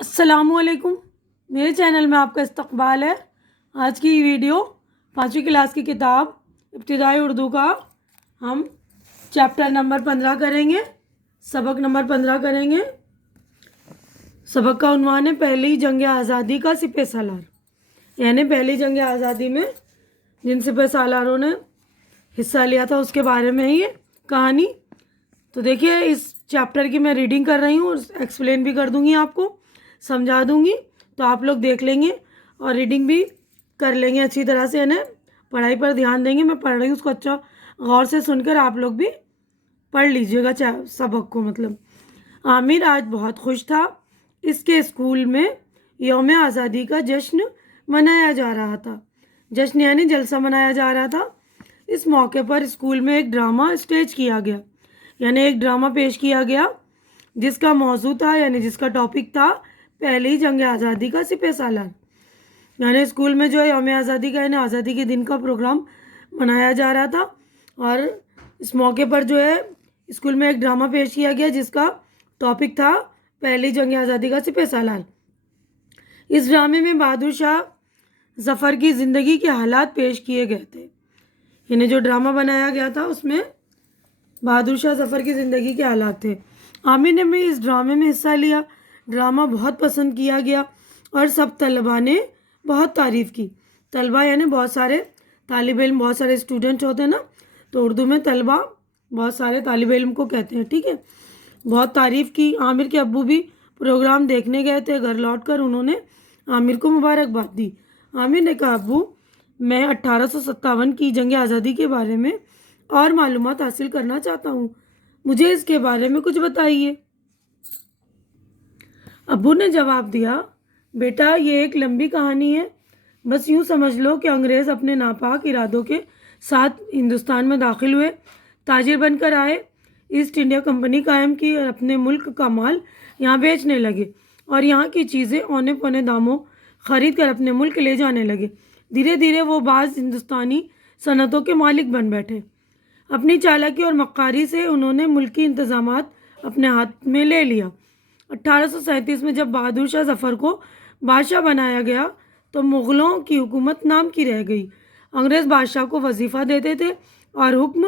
السلام علیکم، میرے چینل میں آپ کا استقبال ہے۔ آج کی ویڈیو 5ویں کلاس کی کتاب ابتدائی اردو کا ہم چیپٹر نمبر 15 کریں گے، سبق نمبر 15 کریں گے۔ سبق کا عنوان ہے پہلی جنگ آزادی کا سپہ سالار، یعنی پہلی جنگ آزادی میں جن سپہ سالاروں نے حصہ لیا تھا اس کے بارے میں یہ کہانی۔ تو دیکھیے، اس چیپٹر کی میں ریڈنگ کر رہی ہوں اور ایکسپلین بھی کر دوں گی، آپ کو سمجھا دوں گی، تو آپ لوگ دیکھ لیں گے اور ریڈنگ بھی کر لیں گے اچھی طرح سے، یعنی پڑھائی پر دھیان دیں گے۔ میں پڑھ رہی ہوں اس کو اچھا غور سے سن کر آپ لوگ بھی پڑھ لیجئے گا سبق کو۔ عامر آج بہت خوش تھا، اس کے اسکول میں یوم آزادی کا جشن منایا جا رہا تھا۔ جشن یعنی جلسہ منایا جا رہا تھا۔ اس موقع پر اسکول میں ایک ڈرامہ اسٹیج کیا گیا، یعنی ایک ڈرامہ پیش کیا گیا جس کا موضوع تھا، یعنی جس کا ٹاپک تھا پہلی جنگ آزادی کا سپہ سالار۔ یعنی اسکول میں جو ہے یوم آزادی کا، یعنی آزادی کے دن کا پروگرام منایا جا رہا تھا، اور اس موقع پر جو ہے اسکول میں ایک ڈرامہ پیش کیا گیا جس کا ٹاپک تھا پہلی جنگ آزادی کا سپہ سالار۔ اس ڈرامے میں بہادر شاہ ظفر کی زندگی کے حالات پیش کیے گئے تھے، یعنی جو ڈرامہ بنایا گیا تھا اس میں بہادر شاہ ظفر کی زندگی کے حالات تھے۔ عامر نے بھی اس ڈرامے میں حصہ لیا۔ ڈرامہ بہت پسند کیا گیا اور سب طلباء نے بہت تعریف کی۔ طلباء یعنی بہت سارے طالب علم، بہت سارے اسٹوڈنٹ ہوتے ہیں نا، تو اردو میں طلباء بہت سارے طالب علم کو کہتے ہیں، ٹھیک ہے۔ بہت تعریف کی۔ عامر کے ابو بھی پروگرام دیکھنے گئے تھے، گھر لوٹ کر انہوں نے عامر کو مبارکباد دی۔ عامر نے کہا، ابو میں 1857 کی جنگ آزادی کے بارے میں اور معلومات حاصل کرنا چاہتا ہوں، مجھے اس کے بارے میں کچھ بتائیے۔ ابو نے جواب دیا، بیٹا یہ ایک لمبی کہانی ہے، بس یوں سمجھ لو کہ انگریز اپنے ناپاک ارادوں کے ساتھ ہندوستان میں داخل ہوئے، تاجر بن کر آئے، ایسٹ انڈیا کمپنی قائم کی اور اپنے ملک کا مال یہاں بیچنے لگے اور یہاں کی چیزیں اونے پونے داموں خرید کر اپنے ملک لے جانے لگے۔ دھیرے دھیرے وہ بعض ہندوستانی صنعتوں کے مالک بن بیٹھے۔ اپنی چالاکی اور مکاری سے انہوں نے ملکی انتظامات اپنے ہاتھ میں لے لیا۔ 1837 میں جب بہادر شاہ ظفر کو بادشاہ بنایا گیا تو مغلوں کی حکومت نام کی رہ گئی۔ انگریز بادشاہ کو وظیفہ دیتے تھے اور حکم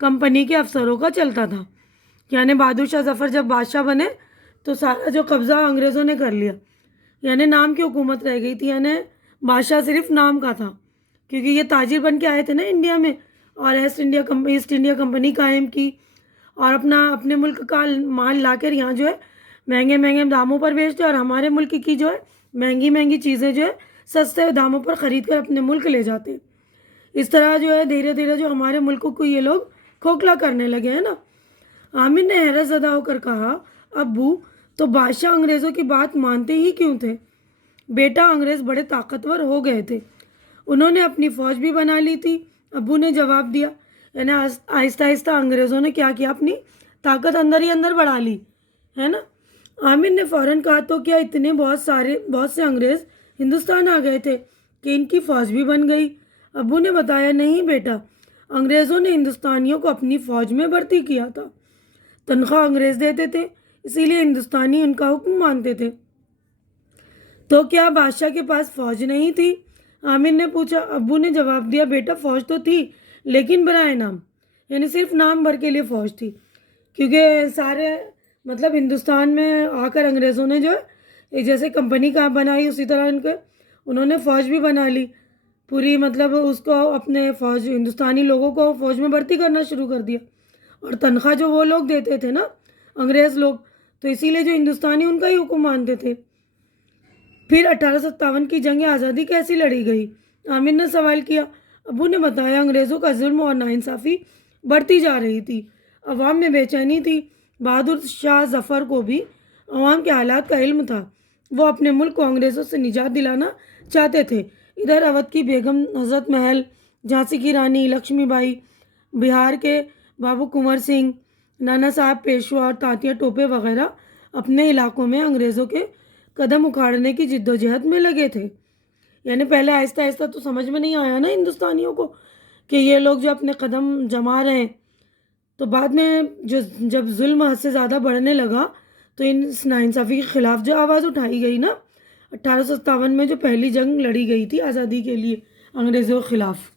کمپنی کے افسروں کا چلتا تھا۔ یعنی بہادر شاہ ظفر جب بادشاہ بنے تو سارا جو قبضہ انگریزوں نے کر لیا، یعنی نام کی حکومت رہ گئی تھی، یعنی بادشاہ صرف نام کا تھا، کیونکہ یہ تاجر بن کے آئے تھے نا انڈیا میں، اور ایسٹ انڈیا کمپنی قائم کی اور اپنے ملک کا مال لا کر یہاں جو ہے مہنگے مہنگے داموں پر بیچتے، اور ہمارے ملک کی جو ہے مہنگی مہنگی چیزیں جو ہے سستے داموں پر خرید کر اپنے ملک لے جاتے۔ اس طرح جو ہے دھیرے دھیرے جو ہمارے ملک کو یہ لوگ کھوکھلا کرنے لگے ہیں نا۔ عامر نے حیرت زدہ ہو کر کہا، ابو تو بادشاہ انگریزوں کی بات مانتے ہی کیوں تھے؟ بیٹا انگریز بڑے طاقتور ہو گئے تھے، انہوں نے اپنی فوج بھی بنا لی تھی، ابو نے جواب دیا۔ یعنی آہستہ آہستہ انگریزوں نے کیا کیا، اپنی طاقت اندر ہی اندر بڑھا لی ہے نا۔ عامر نے فوراً کہا، تو کیا اتنے بہت سے انگریز ہندوستان آ گئے تھے کہ ان کی فوج بھی بن گئی؟ ابو نے بتایا، نہیں بیٹا، انگریزوں نے ہندوستانیوں کو اپنی فوج میں بھرتی کیا تھا، تنخواہ انگریز دیتے تھے، اسی لیے ہندوستانی ان کا حکم مانتے تھے۔ تو کیا بادشاہ کے پاس فوج نہیں تھی؟ عامر نے پوچھا۔ ابو نے جواب دیا، بیٹا فوج تو تھی، لیکن برائے نام، یعنی صرف نام بھر کے لیے فوج تھی، کیونکہ سارے ہندوستان میں آ کر انگریزوں نے جو ہے جیسے کمپنی کا بنائی، اسی طرح انہوں نے فوج بھی بنا لی پوری، اس کو اپنے ہندوستانی لوگوں کو فوج میں بھرتی کرنا شروع کر دیا، اور تنخواہ جو وہ لوگ دیتے تھے نا انگریز لوگ، تو اسی لیے جو ہندوستانی ان کا ہی حکم مانتے تھے۔ پھر 1857 کی جنگ آزادی کیسی لڑی گئی؟ عامر نے سوال کیا۔ ابو نے بتایا، انگریزوں کا ظلم اور ناانصافی بڑھتی جا رہی تھی، عوام میں بے چینی تھی۔ بہادر شاہ ظفر کو بھی عوام کے حالات کا علم تھا، وہ اپنے ملک کو انگریزوں سے نجات دلانا چاہتے تھے۔ ادھر اودھ کی بیگم حضرت محل، جھانسی کی رانی لکشمی بائی، بہار کے بابو کنور سنگھ، نانا صاحب پیشوا اور تانتیا ٹوپے وغیرہ اپنے علاقوں میں انگریزوں کے قدم اکھاڑنے کی جد و جہد میں لگے تھے۔ یعنی پہلے آہستہ آہستہ تو سمجھ میں نہیں آیا نا ہندوستانیوں کو کہ یہ لوگ جو اپنے قدم جما رہے ہیں، تو بعد میں جب ظلم حد سے زیادہ بڑھنے لگا تو اس ناانصافی کے خلاف جو آواز اٹھائی گئی نا 1857 میں جو پہلی جنگ لڑی گئی تھی آزادی کے لیے انگریزوں کے خلاف۔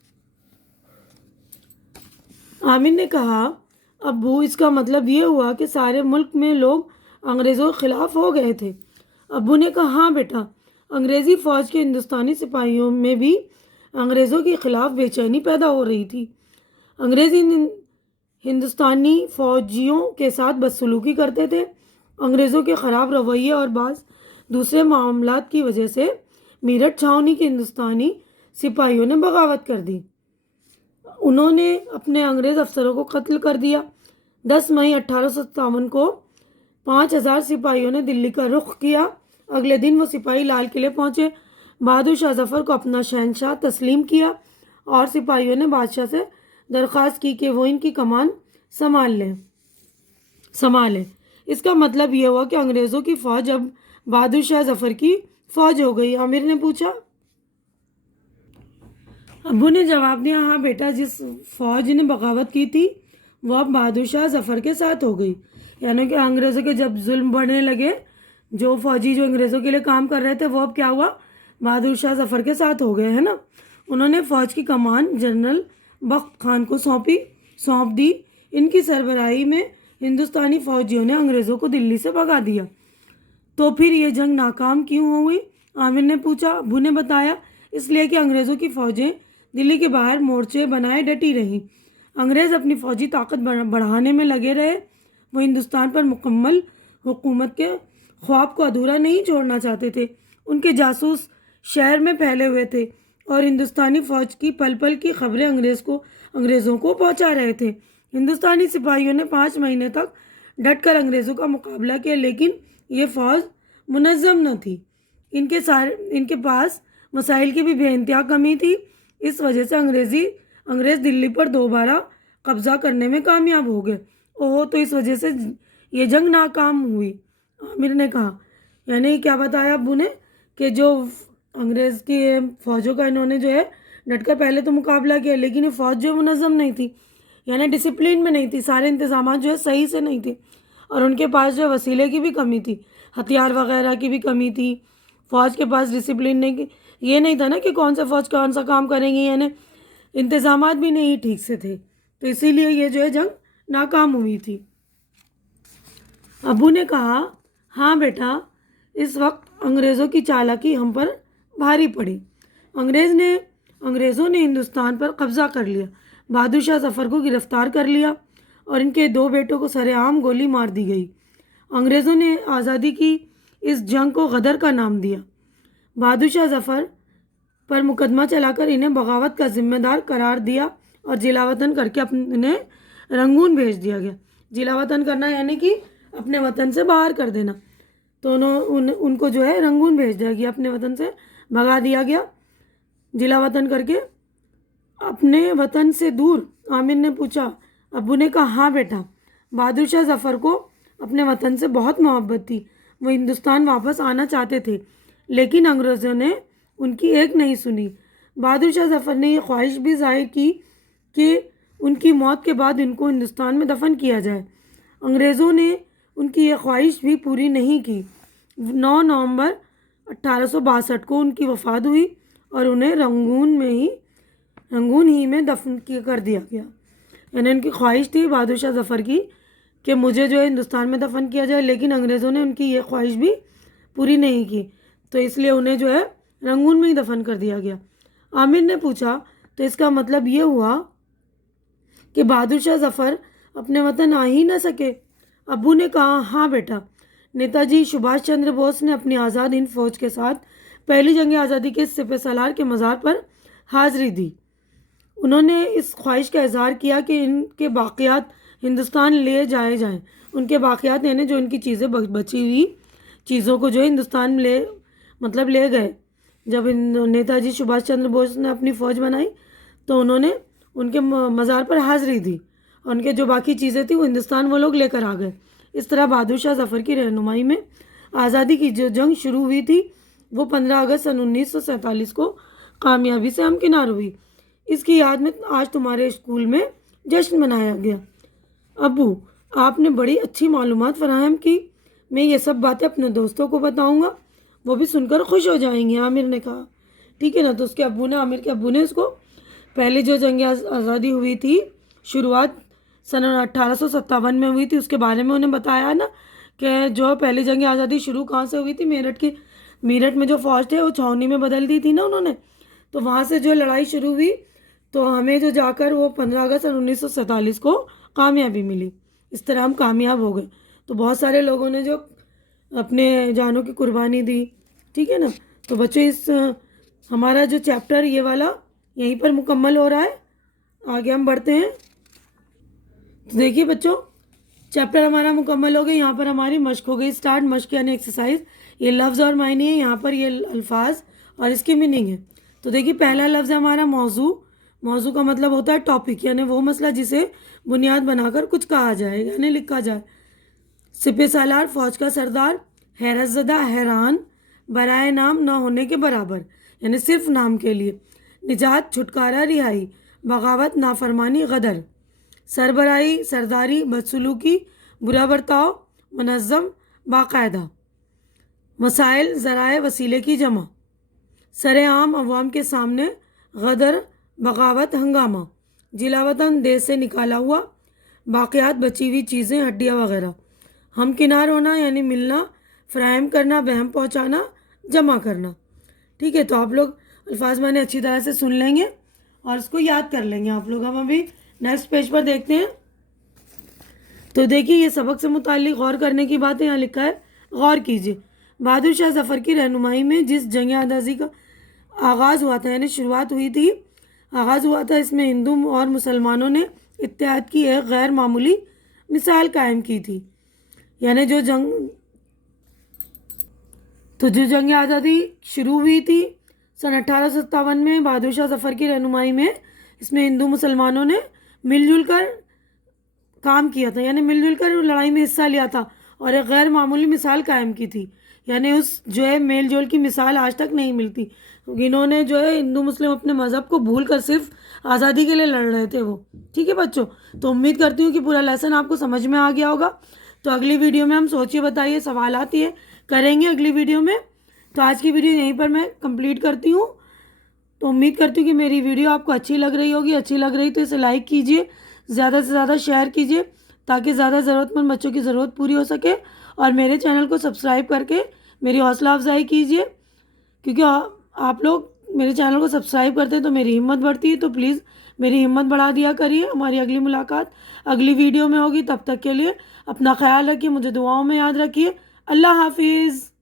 عامر نے کہا ابو اس کا مطلب یہ ہوا کہ سارے ملک میں لوگ انگریزوں کے خلاف ہو گئے تھے؟ ابو نے کہا ہاں بیٹا، انگریزی فوج کے ہندوستانی سپاہیوں میں بھی انگریزوں کے خلاف بے چینی پیدا ہو رہی تھی۔ انگریزی ہندوستانی فوجیوں کے ساتھ بدسلوکی کرتے تھے۔ انگریزوں کے خراب رویے اور بعض دوسرے معاملات کی وجہ سے میرٹھ چھاؤنی کے ہندوستانی سپاہیوں نے بغاوت کر دی۔ انہوں نے اپنے انگریز افسروں کو قتل کر دیا۔ 10 مئی 1857 کو 5000 سپاہیوں نے دلی کا رخ کیا۔ اگلے دن وہ سپاہی لال قلعے پہنچے، بہادر شاہ ظفر کو اپنا شہنشاہ تسلیم کیا اور سپاہیوں نے بادشاہ سے درخواست کی کہ وہ ان کی کمان سنبھالے۔ اس کا مطلب یہ ہوا کہ انگریزوں کی فوج اب بہادر شاہ ظفر کی فوج ہو گئی؟ عامر نے پوچھا۔ ابو نے جواب دیا ہاں بیٹا، جس فوج نے بغاوت کی تھی وہ اب بہادر شاہ ظفر کے ساتھ ہو گئی۔ یعنی کہ انگریزوں کے جب ظلم بڑھنے لگے، جو فوجی جو انگریزوں کے لیے کام کر رہے تھے وہ اب کیا ہوا، بہادر شاہ ظفر کے ساتھ ہو گئے، ہے نا۔ انہوں نے فوج کی کمان جنرل بخت خان کو سونپ دی۔ ان کی سربراہی میں ہندوستانی فوجیوں نے انگریزوں کو دلی سے بھگا دیا۔ تو پھر یہ جنگ ناکام کیوں ہوئی؟ عامر نے پوچھا۔ ابو نے بتایا اس لیے کہ انگریزوں کی فوجیں دلی کے باہر مورچے بنائے ڈٹی رہیں۔ انگریز اپنی فوجی طاقت بڑھانے میں لگے رہے۔ وہ ہندوستان پر مکمل حکومت کے خواب کو ادھورا نہیں چھوڑنا چاہتے تھے۔ ان کے جاسوس شہر میں پھیلے ہوئے تھے اور ہندوستانی فوج کی پل پل کی خبریں انگریزوں کو پہنچا رہے تھے۔ ہندوستانی سپاہیوں نے 5 مہینے تک ڈٹ کر انگریزوں کا مقابلہ کیا، لیکن یہ فوج منظم نہ تھی۔ ان کے پاس مسائل کی بھی بے انتہا کمی تھی۔ اس وجہ سے انگریز دلی پر دوبارہ قبضہ کرنے میں کامیاب ہو گئے۔ تو اس وجہ سے یہ جنگ ناکام ہوئی، عامر نے کہا۔ یعنی کیا بتایا ابو نے کہ جو انگریز کی فوجوں کا انہوں نے جو ہے ڈٹ کر پہلے تو مقابلہ کیا، لیکن یہ فوج جو منظم نہیں تھی، یعنی ڈسپلن میں نہیں تھی، سارے انتظامات جو ہے صحیح سے نہیں تھے، اور ان کے پاس جو وسیلے کی بھی کمی تھی، ہتھیار وغیرہ کی بھی کمی تھی۔ فوج کے پاس ڈسپلن نہیں، یہ نہیں تھا نا کہ کون سا فوج کون سا کام کریں گی، یعنی انتظامات بھی نہیں ٹھیک سے تھے، تو اسی لیے یہ جو ہے جنگ ناکام ہوئی تھی۔ ابو نے کہا ہاں بیٹا، اس وقت انگریزوں کی چالاکی ہم پر بھاری پڑی۔ انگریزوں نے ہندوستان پر قبضہ کر لیا، بہادر شاہ ظفر کو گرفتار کر لیا اور ان کے 2 بیٹوں کو سرِ عام گولی مار دی گئی۔ انگریزوں نے آزادی کی اس جنگ کو غدر کا نام دیا۔ بہادر شاہ ظفر پر مقدمہ چلا کر انہیں بغاوت کا ذمہ دار قرار دیا اور جلا وطن کر کے انہیں رنگون بھیج دیا گیا۔ جلا وطن کرنا یعنی کہ اپنے وطن سے باہر کر دینا، تو ان کو جو ہے رنگون بھیج دیا گیا، اپنے وطن سے بھگا دیا گیا، جلا وطن کر کے اپنے وطن سے دور۔ عامر نے پوچھا۔ ابو نے کہا ہاں بیٹا، بہادر شاہ ظفر کو اپنے وطن سے بہت محبت تھی، وہ ہندوستان واپس آنا چاہتے تھے، لیکن انگریزوں نے ان کی ایک نہیں سنی۔ بہادر شاہ ظفر نے یہ خواہش بھی ظاہر کی کہ ان کی موت کے بعد ان کو ہندوستان میں دفن کیا جائے۔ انگریزوں نے ان کی یہ خواہش بھی پوری نہیں کی۔ 9 نومبر 1862 کو ان کی وفات ہوئی اور انہیں رنگون ہی میں دفن کر دیا گیا۔ یعنی ان کی خواہش تھی بہادر شاہ ظفر کی کہ مجھے جو ہے ہندوستان میں دفن کیا جائے، لیکن انگریزوں نے ان کی یہ خواہش بھی پوری نہیں کی، تو اس لیے انہیں جو ہے رنگون میں ہی دفن کر دیا گیا۔ عامر نے پوچھا تو اس کا مطلب یہ ہوا کہ بہادر شاہ ظفر اپنے وطن آ ہی نہ سکے؟ ابو نے کہا ہاں بیٹا، نیتا جی سبھاش چندر بوس نے اپنی آزاد ہند فوج کے ساتھ پہلی جنگ آزادی کے سپہ سالار کے مزار پر حاضری دی۔ انہوں نے اس خواہش کا اظہار کیا کہ ان کے باقیات ہندوستان لے جائے جائیں۔ ان کے باقیات یعنی جو ان کی چیزیں بچی ہوئی چیزوں کو جو ہندوستان لے گئے۔ جب نیتا جی سبھاش چندر بوس نے اپنی فوج بنائی تو انہوں نے ان کے مزار پر حاضری دی، اور ان کے جو باقی چیزیں تھیں وہ ہندوستان وہ لوگ لے کر آ گئے۔ اس طرح بہادر شاہ ظفر کی رہنمائی میں آزادی کی جو جنگ شروع ہوئی تھی وہ 15 اگست سن 1947 کو کامیابی سے ہمکنار ہوئی۔ اس کی یاد میں آج تمہارے اسکول میں جشن منایا گیا۔ ابو، آپ نے بڑی اچھی معلومات فراہم کی، میں یہ سب باتیں اپنے دوستوں کو بتاؤں گا، وہ بھی سن کر خوش ہو جائیں گے، عامر نے کہا۔ ٹھیک ہے نا، تو اس کے ابو نے، عامر کے ابو نے اس کو پہلے جو جنگ آزادی ہوئی تھی، شروعات سن 1857 میں ہوئی تھی، اس کے بارے میں انہیں بتایا نا کہ جو پہلی جنگ آزادی شروع کہاں سے ہوئی تھی، میرٹھ میں جو فوج تھے وہ چھاؤنی میں بدل دی تھی نا انہوں نے، تو وہاں سے جو لڑائی شروع ہوئی تو ہمیں جو جا کر وہ 15 اگست سن 1947 کو کامیابی ملی، اس طرح ہم کامیاب ہو گئے۔ تو بہت سارے لوگوں نے جو اپنے جانوں کی قربانی دی، ٹھیک ہے نا۔ تو بچوں اس ہمارا جو چیپٹر یہ والا یہیں پر مکمل ہو رہا ہے، آگے ہم بڑھتے ہیں۔ تو دیکھیے بچوں، چیپٹر ہمارا مکمل ہو گیا، یہاں پر ہماری مشق ہو گئی اسٹارٹ۔ مشق یعنی ایکسرسائز، یہ لفظ اور معنی ہے، یہاں پر یہ الفاظ اور اس کی میننگ ہے۔ تو دیکھیے پہلا لفظ ہے ہمارا موضوع۔ موضوع کا مطلب ہوتا ہے ٹاپک، یعنی وہ مسئلہ جسے بنیاد بنا کر کچھ کہا جائے یعنی لکھا جائے۔ سپہ سالار فوج کا سردار، حیرت زدہ حیران، برائے نام نہ ہونے کے برابر یعنی صرف نام کے لیے، نجات چھٹکارا رہائی، بغاوت نافرمانی غدر، سربراہی سرداری بدسلوکی برا برتاؤ، منظم باقاعدہ، وسائل ذرائع وسیلے کی جمع، سر عام عوام کے سامنے، غدر بغاوت ہنگامہ، جلا وطن دیش سے نکالا ہوا، باقیات بچی ہوئی چیزیں ہڈیاں وغیرہ، ہم کنار ہونا یعنی ملنا، فراہم کرنا بہم پہنچانا، جمع کرنا۔ ٹھیک ہے، تو آپ لوگ الفاظ معنی اچھی طرح سے سن لیں گے اور اس کو یاد کر لیں گے آپ لوگ۔ ہم ابھی نیکسٹ پیج پر دیکھتے ہیں۔ تو دیکھیے یہ سبق سے متعلق غور کرنے کی باتیں یہاں لکھا ہے، غور کیجیے۔ بہادر شاہ ظفر کی رہنمائی میں جس جنگ آزادی کا آغاز ہوا تھا یعنی شروعات ہوئی تھی، آغاز ہوا تھا، اس میں ہندو اور مسلمانوں نے اتحاد کی ایک غیر معمولی مثال قائم کی تھی۔ یعنی جو جنگ آزادی شروع ہوئی تھی سن 1857 میں بہادر شاہ ظفر کی رہنمائی میں، اس میں ہندو مسلمانوں نے مل جل کر کام کیا تھا، یعنی مل جل کر لڑائی میں حصہ لیا تھا اور ایک غیر معمولی مثال قائم کی تھی۔ یعنی اس جو ہے میل جول کی مثال آج تک نہیں ملتی۔ انہوں نے جو ہے ہندو مسلم اپنے مذہب کو بھول کر صرف آزادی کے لیے لڑ رہے تھے وہ۔ ٹھیک ہے بچوں، تو امید کرتی ہوں کہ پورا لیسن آپ کو سمجھ میں آ گیا ہوگا۔ تو اگلی ویڈیو میں ہم سوچیے بتائیے سوالات یہ کریں گے اگلی ویڈیو میں۔ تو آج کی ویڈیو یہیں پر میں کمپلیٹ کرتی ہوں۔ تو امید کرتی ہوں کہ میری ویڈیو آپ کو اچھی لگ رہی ہوگی، اچھی لگ رہی تو اسے لائک کیجیے، زیادہ سے زیادہ شیئر کیجیے تاکہ زیادہ ضرورت مند بچوں کی ضرورت پوری ہو سکے، اور میرے چینل کو سبسکرائب کر کے میری حوصلہ افزائی کیجیے، کیونکہ آپ لوگ میرے چینل کو سبسکرائب کرتے ہیں تو میری ہمت بڑھتی ہے۔ تو پلیز میری ہمت بڑھا دیا کریے۔ ہماری اگلی ملاقات اگلی ویڈیو میں ہوگی، تب تک کے لیے اپنا خیال رکھیے، مجھے دعاؤں میں یاد رکھیے۔ اللہ حافظ۔